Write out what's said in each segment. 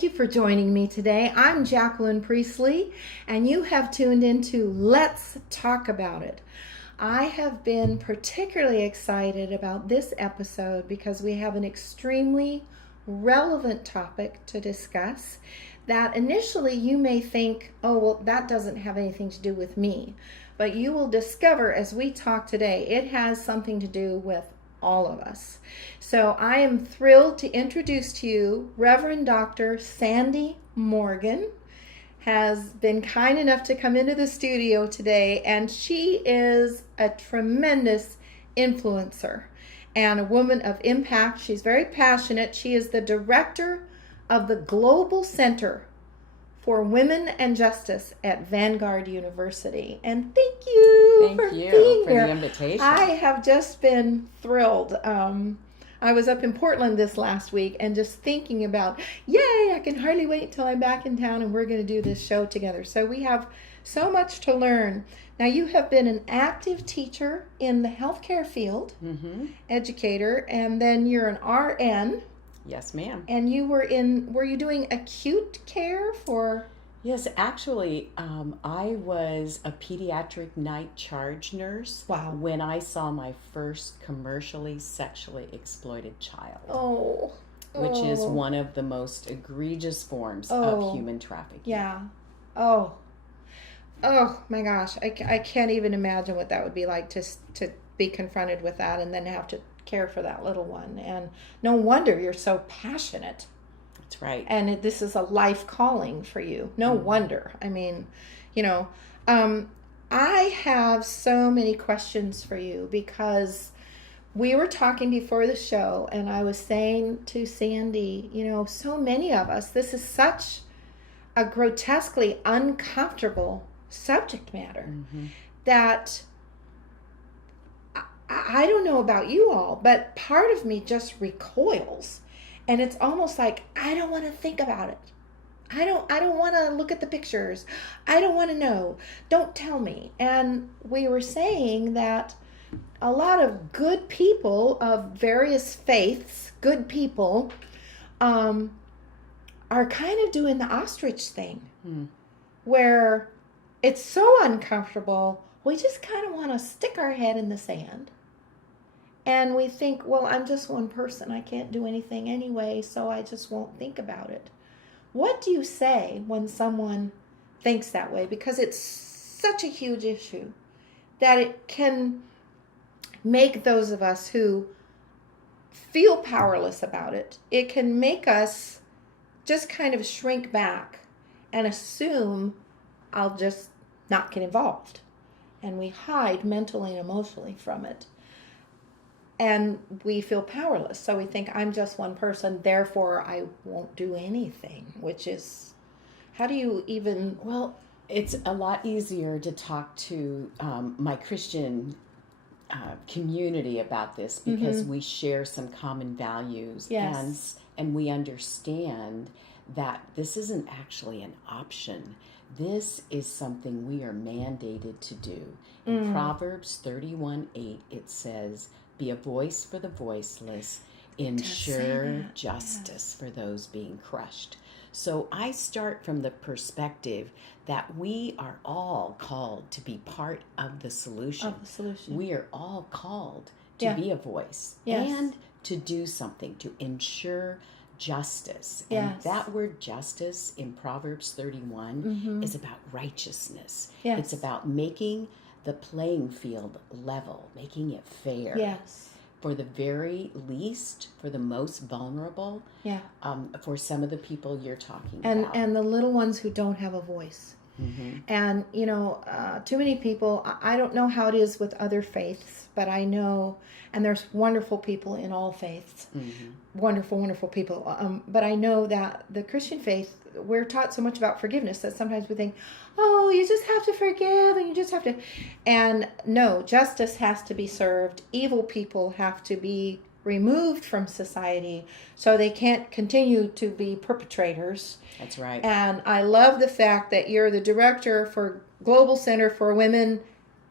Thank you for joining me today. I'm Jacqueline Priestley, and you have tuned into Let's Talk About It. I have been particularly excited about this episode because we have an extremely relevant topic to discuss that initially you may think, oh, well, that doesn't have anything to do with me. But you will discover as we talk today, it has something to do with all of us. So I am thrilled to introduce to you Reverend Dr. Sandy Morgan has been kind enough to come into the studio today, and she is a tremendous influencer and a woman of impact. She's very passionate. She is the director of the Global Center for Women and Justice at Vanguard University. And thank you for being here. The invitation. I have just been thrilled. I was up in Portland this last week and just thinking about, yay, I can hardly wait till I'm back in town and we're going to do this show together. So we have so much to learn. Now, you have been an active teacher in the healthcare field, educator, and then you're an RN. Yes, ma'am. And you were you doing acute care for? Yes, actually, I was a pediatric night charge nurse. Wow. When I saw my first commercially sexually exploited child. Oh. Which is one of the most egregious forms of human trafficking. Yeah. Oh my gosh. I can't even imagine what that would be like to be confronted with that and then have to care for that little one. And no wonder you're so passionate. That's right. And this is a life calling for you. No wonder. I mean, I have so many questions for you because we were talking before the show and I was saying to Sandy, so many of us, this is such a grotesquely uncomfortable subject matter that I don't know about you all, but part of me just recoils. And it's almost like, I don't want to think about it. I don't want to look at the pictures. I don't want to know. Don't tell me. And we were saying that a lot of good people of various faiths, good people, are kind of doing the ostrich thing, where it's so uncomfortable, we just kind of want to stick our head in the sand. And we think, well, I'm just one person. I can't do anything anyway, so I just won't think about it. What do you say when someone thinks that way? Because it's such a huge issue that it can make those of us who feel powerless about it, it can make us just kind of shrink back and assume I'll just not get involved. And we hide mentally and emotionally from it. And we feel powerless. So we think, I'm just one person, therefore I won't do anything, which is, how do you even... Well, it's a lot easier to talk to my Christian community about this because we share some common values. Yes. And we understand that this isn't actually an option. This is something we are mandated to do. In Proverbs 31:8, it says, be a voice for the voiceless, ensure justice for those being crushed. So I start from the perspective that we are all called to be part of the solution. We are all called to be a voice and to do something, to ensure justice. And that word justice in Proverbs 31 is about righteousness. It's about making the playing field level, making it fair. For the very least, for the most vulnerable, for some of the people you're talking about. And the little ones who don't have a voice. And, too many people, I don't know how it is with other faiths, but I know, and there's wonderful people in all faiths, wonderful, wonderful people. But I know that the Christian faith, we're taught so much about forgiveness that sometimes we think, oh, you just have to forgive and you just have to. And no, justice has to be served. Evil people have to be removed from society so they can't continue to be perpetrators. That's right. And I love the fact that you're the director for Global Center for Women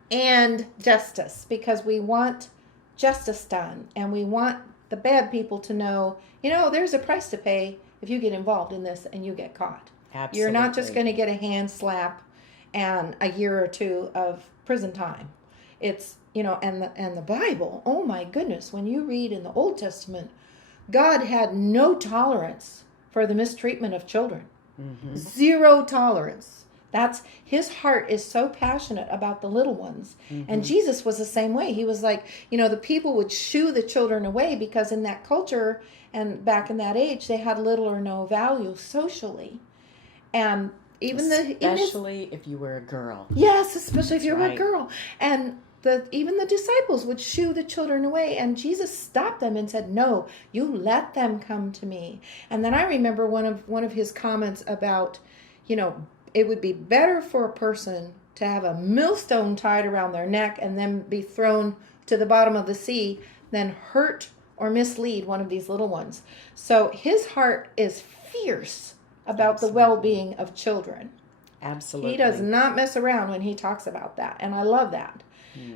and Justice, because we want justice done and we want the bad people to know, there's a price to pay if you get involved in this and you get caught. Absolutely. You're not just going to get a hand slap and a year or two of prison time. It's, and the Bible, oh my goodness, when you read in the Old Testament, God had no tolerance for the mistreatment of children. Mm-hmm. Zero tolerance. His heart is so passionate about the little ones. Mm-hmm. And Jesus was the same way. He was like, the people would shoo the children away because in that culture and back in that age, they had little or no value socially. And especially if you were a girl. Yes, especially if you were right. a girl. And even the disciples would shoo the children away, and Jesus stopped them and said, "No, you let them come to me." And then I remember one of his comments about, it would be better for a person to have a millstone tied around their neck and then be thrown to the bottom of the sea than hurt or mislead one of these little ones. So his heart is fierce about Absolutely. the well-being of children. Absolutely. He does not mess around when he talks about that, and I love that.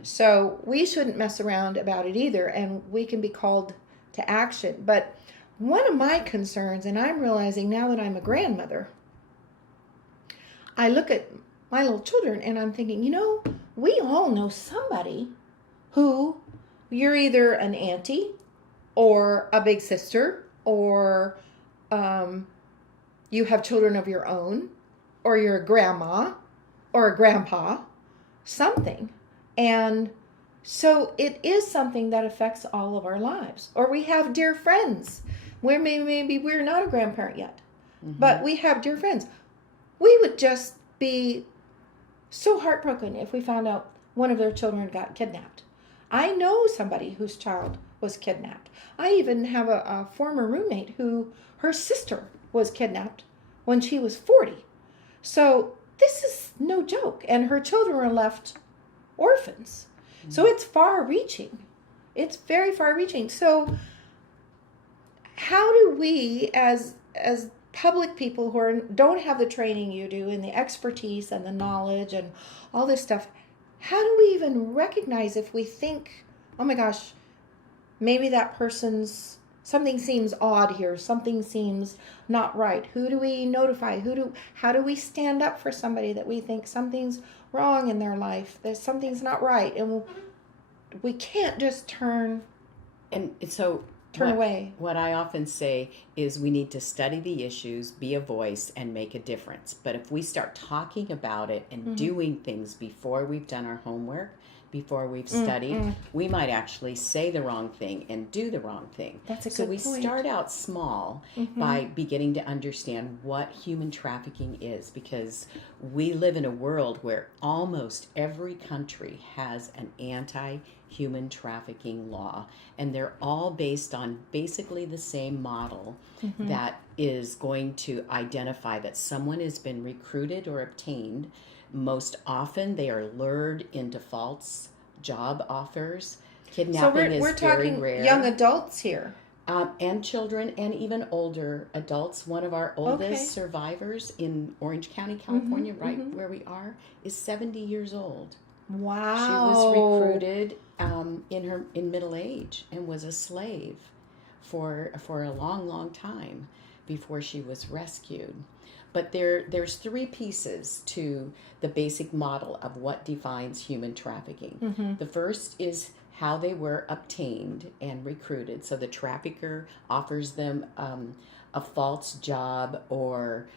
So we shouldn't mess around about it either, and we can be called to action. But one of my concerns, and I'm realizing now that I'm a grandmother, I look at my little children and I'm thinking, we all know somebody who you're either an auntie or a big sister, or you have children of your own, or you're a grandma or a grandpa, something. And so it is something that affects all of our lives. Or we have dear friends where maybe we're not a grandparent yet, but we have dear friends. We would just be so heartbroken if we found out one of their children got kidnapped. I know somebody whose child was kidnapped. I even have a former roommate who her sister was kidnapped when she was 40. So this is no joke. And her children were left orphans. So it's far-reaching. It's very far-reaching. So how do we, as public people who don't have the training you do and the expertise and the knowledge and all this stuff, how do we even recognize if we think, oh my gosh, maybe that person's, something seems odd here, something seems not right? Who do we notify? How do we stand up for somebody that we think something's wrong in their life, that something's not right, and we can't just turn away. What I often say is we need to study the issues, be a voice, and make a difference. But if we start talking about it and doing things before we've done our homework, before we've studied, we might actually say the wrong thing and do the wrong thing. That's a good So we point. start out small by beginning to understand what human trafficking is, because we live in a world where almost every country has an anti-human trafficking law, and they're all based on basically the same model that is going to identify that someone has been recruited or obtained. Most often, they are lured into false job offers. Kidnapping is we're very talking rare. Young adults here. And children, and even older adults. One of our oldest survivors in Orange County, California, where we are, is 70 years old. Wow. She was recruited in middle age and was a slave for a long time before she was rescued. But there's three pieces to the basic model of what defines human trafficking. The first is how they were obtained and recruited. So the trafficker offers them a false job or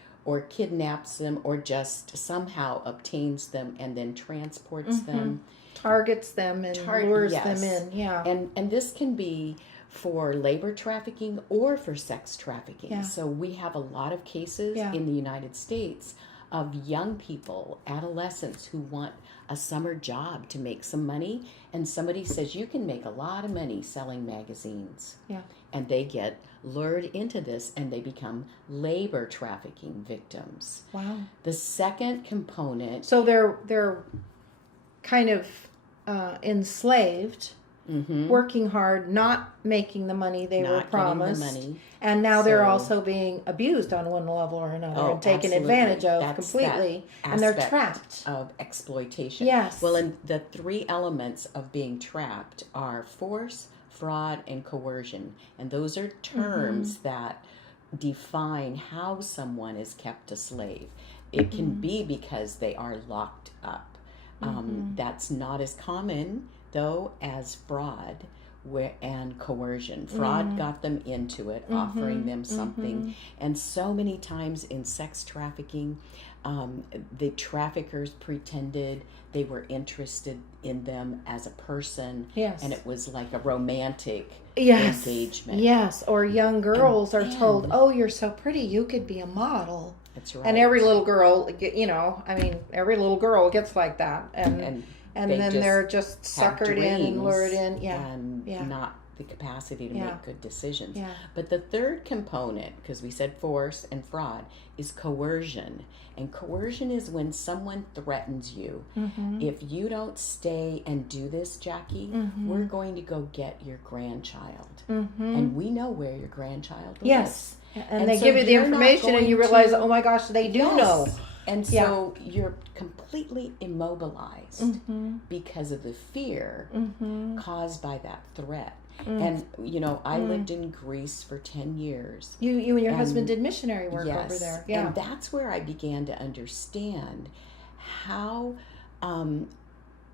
kidnaps them, or just somehow obtains them and then transports them. Targets them and lures them in. Yeah. And this can be for labor trafficking or for sex trafficking. Yeah. So we have a lot of cases in the United States of young people, adolescents, who want a summer job to make some money, and somebody says you can make a lot of money selling magazines. Yeah. And they get lured into this and they become labor trafficking victims. Wow. The second component. So they're kind of enslaved, working hard, not making the money they were promised, and now they're also being abused on one level or another and taken advantage of completely, and they're trapped. Of exploitation. Yes. Well, and the three elements of being trapped are force, fraud, and coercion, and those are terms that define how someone is kept a slave. It can be because they are locked up. That's not as common, though, as fraud and coercion. Fraud got them into it, offering them something. And so many times in sex trafficking, the traffickers pretended they were interested in them as a person. Yes. And it was like a romantic Yes. engagement. Yes. Or young girls are then- told, "Oh, you're so pretty. You could be a model." That's right. And every little girl, every little girl gets like that, and they then just they're just have suckered in and dreams lured in. Yeah. And Yeah. not the capacity to Yeah. make good decisions. Yeah. But the third component, because we said force and fraud, is coercion. And coercion is when someone threatens you. If you don't stay and do this, Jackie, we're going to go get your grandchild. And we know where your grandchild lives. Yes. And they so give you the you're not information, and going you realize, to- oh my gosh, they do Yes. know. And so you're completely immobilized because of the fear caused by that threat. And, I lived in Greece for 10 years. You and your husband did missionary work Yes. over there. Yeah. And that's where I began to understand how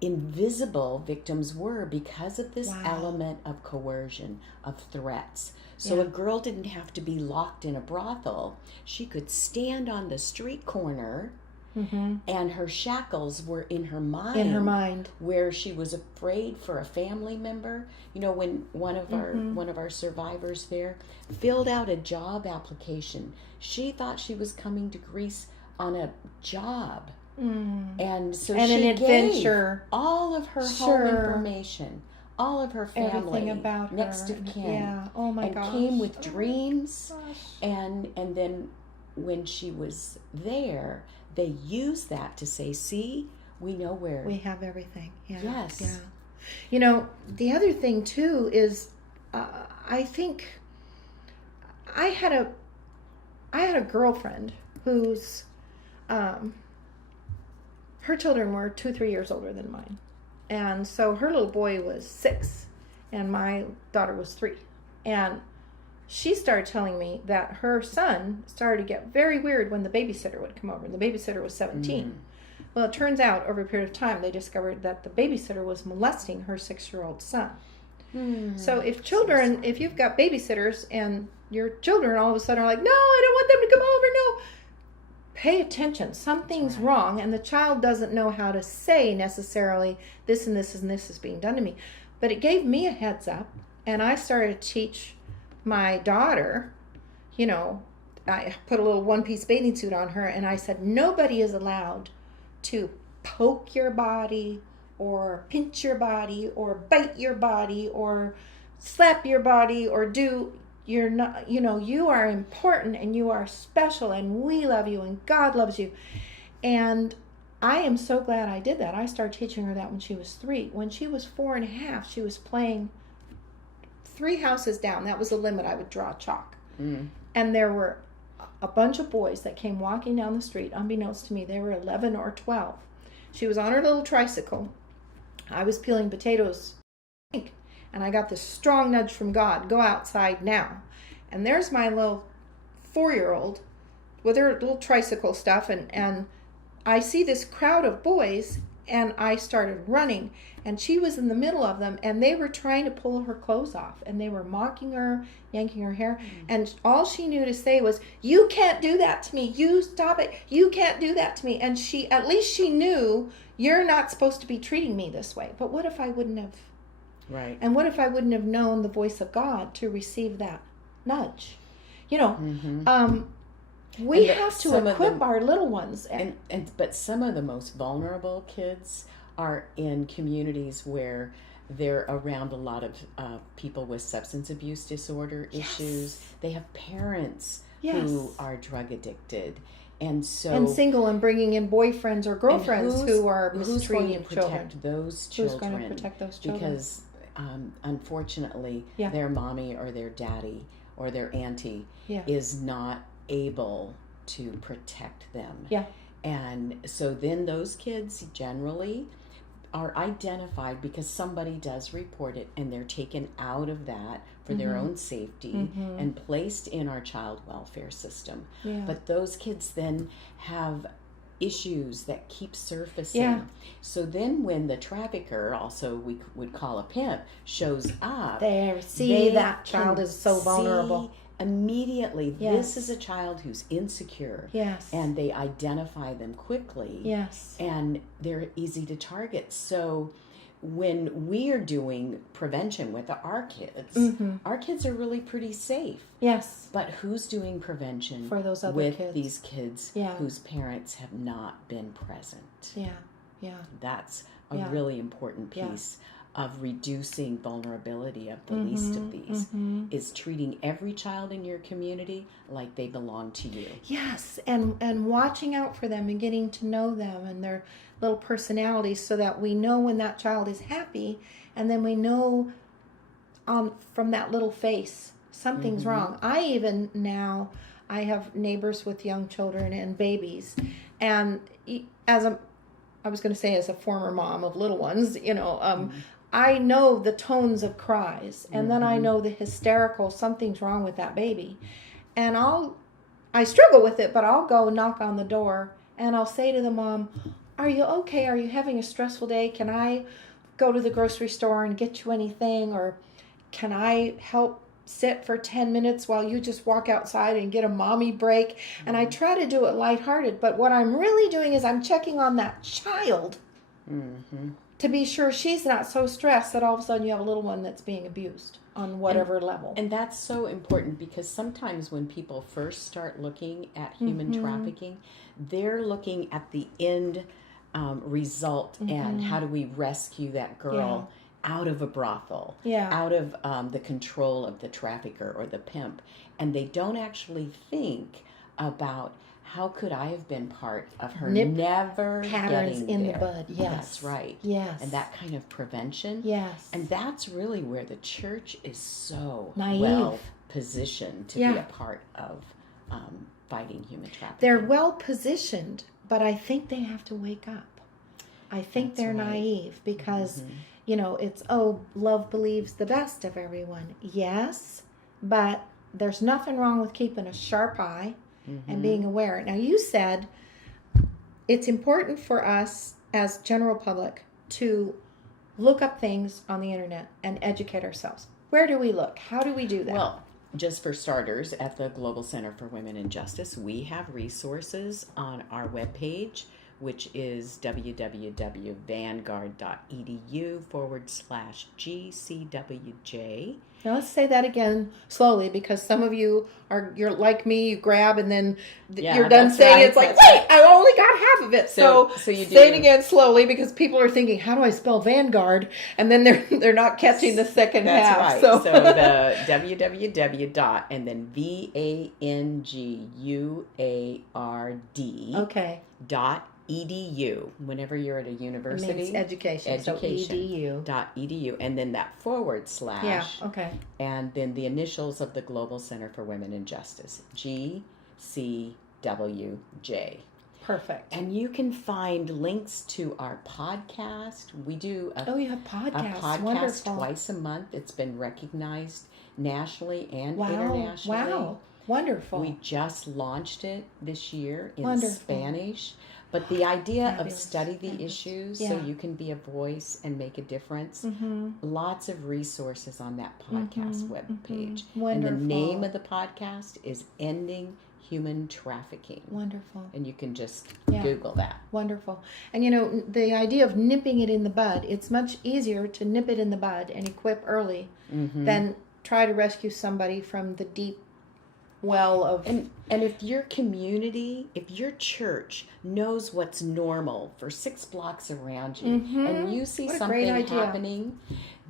invisible victims were because of this element of coercion, of threats. So a girl didn't have to be locked in a brothel. She could stand on the street corner, and her shackles were in her mind. In her mind. Where she was afraid for a family member. When one of our survivors there filled out a job application, she thought she was coming to Greece on a job. And so And she an adventure. gave all of her home information, all of her family, Everything about her. next of kin, Yeah. Oh my and gosh. came with dreams. Gosh. And then when she was there, they used that to say, "See, we know where." We have everything. Yeah. Yes. Yeah. The other thing too is, I think I had a girlfriend whose her children were 2-3 years older than mine, and so her little boy was 6, and my daughter was 3, and she started telling me that her son started to get very weird when the babysitter would come over, and the babysitter was 17. Well, it turns out over a period of time they discovered that the babysitter was molesting her 6-year-old son. So if you've got babysitters and your children all of a sudden are like, "No, I don't want them to come over," no, pay attention. Something's wrong, and the child doesn't know how to say necessarily this and this and this is being done to me. But it gave me a heads up, and I started to teach my daughter, I put a little one-piece bathing suit on her, and I said, nobody is allowed to poke your body or pinch your body or bite your body or slap your body or you're not, you are important and you are special and we love you and God loves you. And I am so glad I did that. I started teaching her that when she was 3. When she was 4.5, she was playing 3 houses down. That was the limit I would draw chalk. And there were a bunch of boys that came walking down the street, unbeknownst to me. They were 11 or 12. She was on her little tricycle. I was peeling potatoes, and I got this strong nudge from God, go outside now. And there's my little 4-year-old with her little tricycle stuff, and I see this crowd of boys, and I started running, and she was in the middle of them, and they were trying to pull her clothes off, and they were mocking her, yanking her hair, and all she knew to say was, "You can't do that to me, you stop it, you can't do that to me." And at least she knew, you're not supposed to be treating me this way. But what if I wouldn't have? Right. And what if I wouldn't have known the voice of God to receive that nudge? We have to equip our little ones. But some of the most vulnerable kids are in communities where they're around a lot of people with substance abuse disorder issues. They have parents who are drug addicted. And single and bringing in boyfriends or girlfriends who are mistreating children. Those children? Who's going to protect those children? Because unfortunately, their mommy or their daddy or their auntie is not able to protect them. Yeah. And so then those kids generally are identified because somebody does report it, and they're taken out of that for their own safety and placed in our child welfare system. Yeah. But those kids then have issues that keep surfacing. Yeah. So then when the trafficker, also we would call a pimp, shows up, see that child is so vulnerable. Immediately, Yes. this is a child who's insecure. Yes. And they identify them quickly. Yes. And they're easy to target. So when we are doing prevention with our kids are really pretty safe. Yes. But who's doing prevention for those other with kids? These kids Yeah. whose parents have not been present? Yeah. Yeah. That's a really important piece of reducing vulnerability of the least of these, is treating every child in your community like they belong to you. Yes, and watching out for them and getting to know them and their little personalities, so that we know when that child is happy, and then we know from that little face something's wrong. I have neighbors with young children and babies, and as a former mom of little ones, I know the tones of cries, and then I know the hysterical, something's wrong with that baby. And I struggle with it, but I'll go knock on the door, and I'll say to the mom, "Are you okay? Are you having a stressful day? Can I go to the grocery store and get you anything? Or can I help sit for 10 minutes while you just walk outside and get a mommy break?" And I try to do it lighthearted, but what I'm really doing is I'm checking on that child to be sure she's not so stressed that all of a sudden you have a little one that's being abused on whatever level. And that's so important, because sometimes when people first start looking at human trafficking, they're looking at the end result and how do we rescue that girl out of a brothel, out of the control of the trafficker or the pimp. And they don't actually think about, how could I have been part of her never patterns getting in there? the bud? Yes. That's right. Yes. And that kind of prevention. Yes. And that's really where the church is so Naive. well positioned to be a part of fighting human trafficking. They're well positioned, but I think they have to wake up. I think they're naive, because, it's, love believes the best of everyone. Yes, but there's nothing wrong with keeping a sharp eye and being aware. Now, you said it's important for us as general public to look up things on the internet and educate ourselves. Where do we look? How do we do that? Well, just for starters, at the Global Center for Women and Justice, we have resources on our webpage, which is www.vanguard.edu/GCWJ. Now let's say that again slowly, because some of you you're like me, you grab and then you're done saying it. It's like, wait, I only got half of it. So you say it again slowly, because people are thinking, how do I spell Vanguard? And then they're not catching the second half. Right. So the www. and then VANGUARD. Okay. .edu. Whenever you're at a university, it means education. So edu. .edu, and then that / Yeah. Okay. and then the initials of the Global Center for Women and Justice, GCWJ. Perfect. And you can find links to our podcast. We do you have podcasts. a podcast Wonderful. twice a month. It's been recognized nationally and internationally. Wow. Wonderful. We just launched it this year in Wonderful. Spanish. But the idea Fabulous. of study the issues so you can be a voice and make a difference. Lots of resources on that podcast webpage. Wonderful. And the name of the podcast is Ending Human Trafficking. Wonderful. And you can just Google that. Wonderful. And the idea of nipping it in the bud, it's much easier to nip it in the bud and equip early than try to rescue somebody from the deep well of... And if your community, if your church knows what's normal for 6 blocks around you, and you see something happening,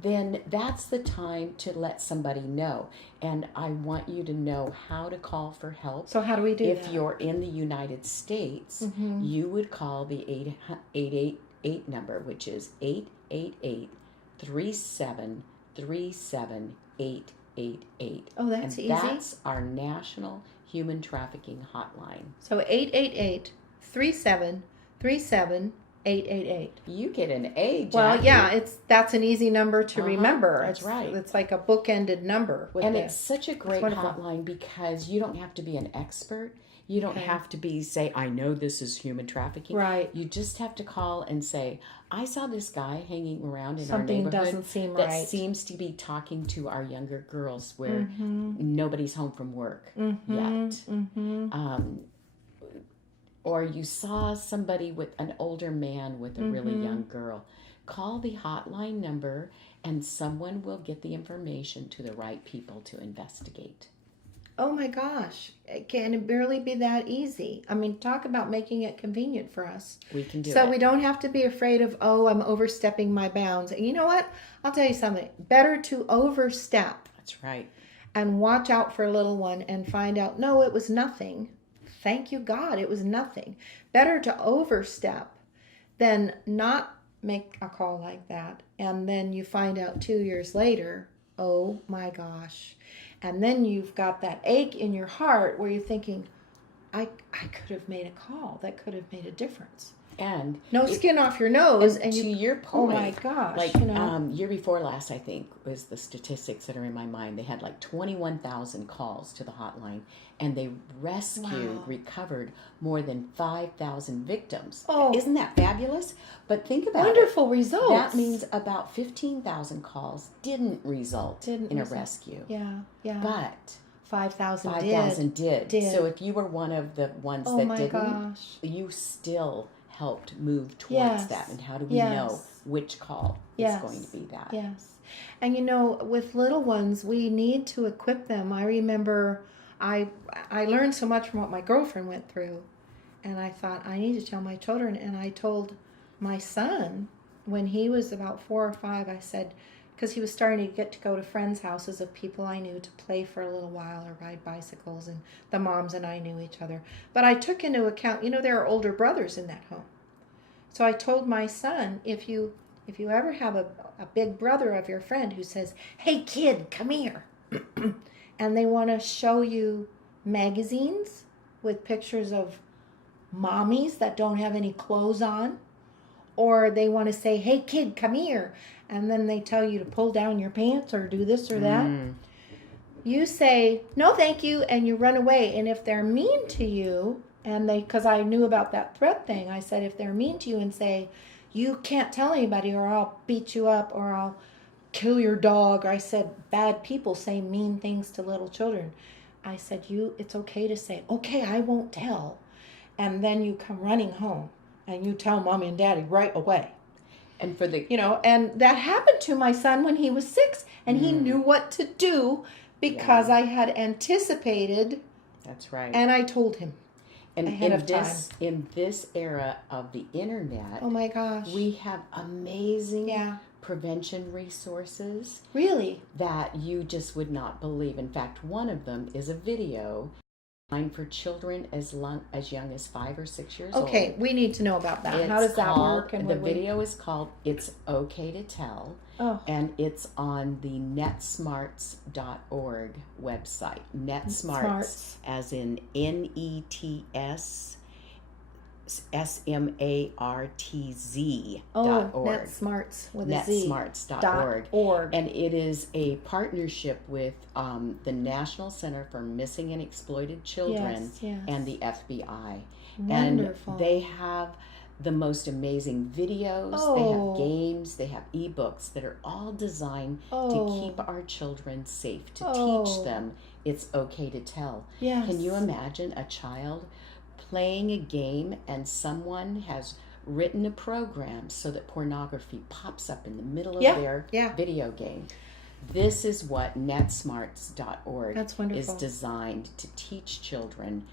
then that's the time to let somebody know. And I want you to know how to call for help. So how do we do that? If you're in the United States, you would call the 888 number, which is 888-3737-888. Oh, that's and easy. That's our national human trafficking hotline. So 888-3737-888. 888. You get an A, Jackie. Well, yeah, that's an easy number to remember. That's right. It's like a bookended number. It's such a great hotline because you don't have to be an expert. You don't have to say, I know this is human trafficking. Right. You just have to call and say, I saw this guy hanging around in our Something neighborhood doesn't seem that right. seems to be talking to our younger girls where nobody's home from work yet. Or you saw somebody with an older man with a really young girl. Call the hotline number and someone will get the information to the right people to investigate. Oh my gosh, can it barely be that easy? I mean, talk about making it convenient for us. We can do it. So we don't have to be afraid of, I'm overstepping my bounds. And you know what? I'll tell you something. Better to overstep. That's right. And watch out for a little one and find out, no, it was nothing. Thank you, God, it was nothing. Better to overstep than not make a call like that. And then you find out 2 years later, oh my gosh. And then you've got that ache in your heart where you're thinking, I could have made a call. That could have made a difference. And no skin off your nose. And to your point, oh my gosh. Like year before last, I think, was the statistics that are in my mind. They had like 21,000 calls to the hotline, and they recovered more than 5,000 victims. Oh. Isn't that fabulous? But think about wonderful results. That means about 15,000 calls didn't result in a rescue. Yeah. But 5,000 did. So if you were one of the ones that didn't, you still helped move towards that. And how do we know which call is going to be that? Yes. And with little ones, we need to equip them. I remember I learned so much from what my girlfriend went through, and I thought I need to tell my children. And I told my son when he was about 4 or 5, I said, because he was starting to get to go to friends' houses of people I knew to play for a little while or ride bicycles, and the moms and I knew each other. But I took into account, there are older brothers in that home. So I told my son, if you ever have a big brother of your friend who says, hey kid, come here, and they want to show you magazines with pictures of mommies that don't have any clothes on, or they want to say, hey kid, come here, and then they tell you to pull down your pants or do this or that, you say, no thank you, and you run away. And if they're mean to you, and because I knew about that threat thing, I said, if they're mean to you and say, you can't tell anybody or I'll beat you up or I'll kill your dog. I said, bad people say mean things to little children. I said, it's okay to say, okay, I won't tell. And then you come running home and you tell mommy and daddy right away. And for the, and that happened to my son when he was 6, and he knew what to do because I had anticipated. That's right. And I told him. And in this era of the internet, oh my gosh, we have amazing prevention resources. Really? That you just would not believe. In fact, one of them is a video for children as young as 5 or 6 years old. Okay, we need to know about that. How does that work? And the video is called "It's Okay to Tell," and it's on the netsmarts.org website. Netsmarts, as in NETS SMARTZ.org. Netsmarts with a Z. Netsmarts.org. And it is a partnership with the National Center for Missing and Exploited Children and the FBI. Wonderful. And they have the most amazing videos. They have games. They have ebooks that are all designed to keep our children safe, to teach them it's okay to tell. Yes. Can you imagine a child playing a game and someone has written a program so that pornography pops up in the middle of their video game? This is what netsmarts.org is designed to teach children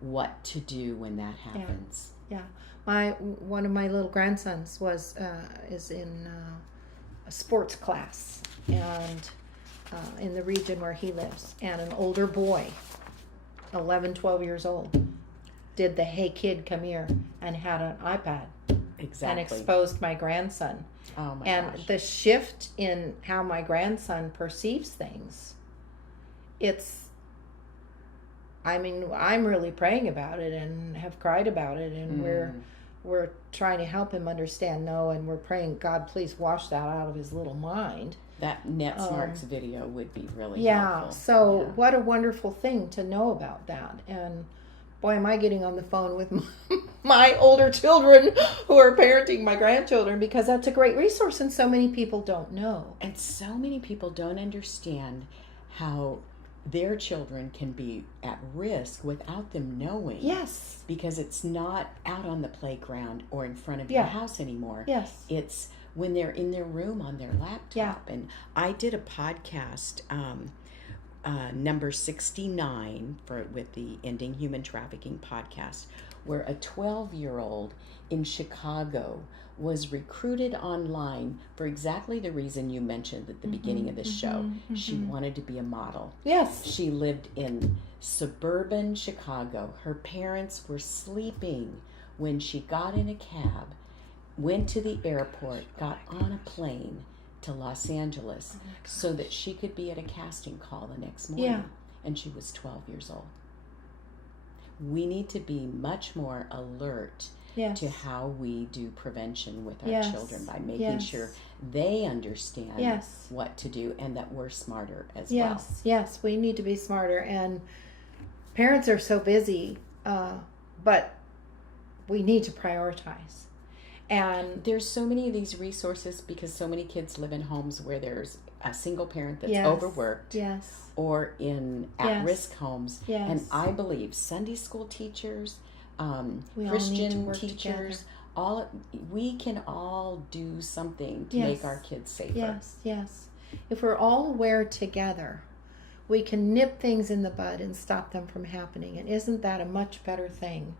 what to do when that happens. One of my little grandsons is in a sports class and in the region where he lives, and an older boy, 11, 12 years old, did the hey kid come here and had an iPad and exposed my grandson. Oh my gosh. The shift in how my grandson perceives things, I'm really praying about it and have cried about it, and we're trying to help him understand no, and we're praying, God, please wash that out of his little mind. That NetSmarts video would be really Yeah, helpful. so Yeah. what a wonderful thing to know about that. And boy, am I getting on the phone with my older children who are parenting my grandchildren, because that's a great resource and so many people don't know. And so many people don't understand how their children can be at risk without them knowing. Yes. Because it's not out on the playground or in front of your house anymore. Yes. It's when they're in their room on their laptop. Yeah. And I did a podcast, number 69 with the Ending Human Trafficking podcast, where a 12-year-old in Chicago was recruited online for exactly the reason you mentioned at the beginning of the show. She wanted to be a model. Yes. She lived in suburban Chicago. Her parents were sleeping when she got in a cab, went to the airport, got on a plane to Los Angeles so that she could be at a casting call the next morning. Yeah. And she was 12 years old. We need to be much more alert to how we do prevention with our children by making sure they understand what to do and that we're smarter as well. Yes, we need to be smarter. And parents are so busy, but we need to prioritize. And there's so many of these resources because so many kids live in homes where there's a single parent that's overworked or in at-risk homes. And I believe Sunday school teachers, Christian teachers, we can all do something to make our kids safer. Yes. If we're all aware together, we can nip things in the bud and stop them from happening. And isn't that a much better thing?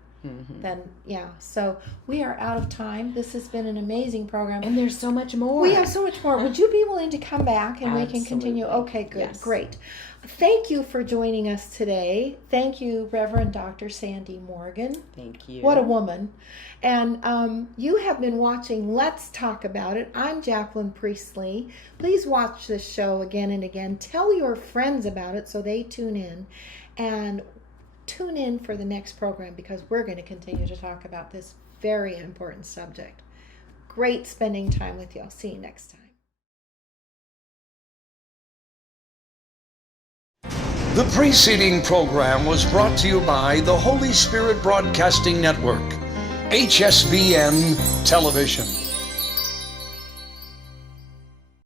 So we are out of time. This has been an amazing program. And there's so much more. We have so much more. Would you be willing to come back and we can continue? Okay, good. Great. Thank you for joining us today. Thank you, Reverend Dr. Sandy Morgan. Thank you. What a woman. And you have been watching Let's Talk About It. I'm Jacqueline Priestley. Please watch this show again and again. Tell your friends about it so they tune in. And tune in for the next program because we're going to continue to talk about this very important subject. Great spending time with you. I'll see you next time. The preceding program was brought to you by the Holy Spirit Broadcasting Network, HSBN Television.